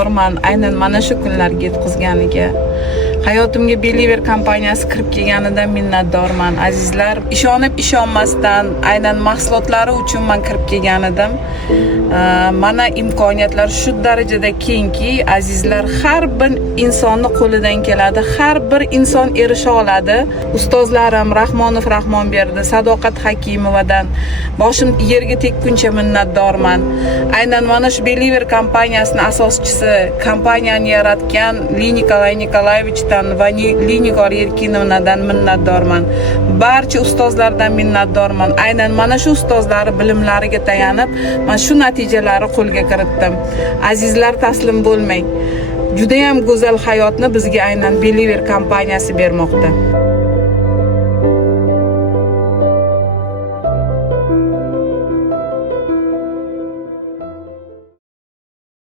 minnatdorman aynan mana shu kunlarga yetkazganiga. Hayotimga Believer kompaniyasi kirib kelganidan minnatdorman. Azizlar, ishonib ishonmasdan aynan mahsulotlari uchun men kirib kelgan edim. Mana imkoniyatlar shu darajada kengki, azizlar, har bir insonni qo'lidan keladi, har bir inson erisha oladi. Ustozlarim Rahmonov Rahmonberdi, Sadoqat Hakimovadan boshim yerga tekkuncha minnatdorman. Aynan mana shu Believer kompaniyasining asoschisi, kompaniyani yaratgan Nikolay Nikolayevichdan va Nigor Erkinovnadan minnatdorman. Barcha ustozlardan minnatdorman. Aynan mana shu ustozlari bilimlariga tayanib, men shu natijalarni qo'lga kiritdim. Azizlar, taslim bo'lmang. Juda ham go'zal hayotni bizga aynan Believer kompaniyasi bermoqda.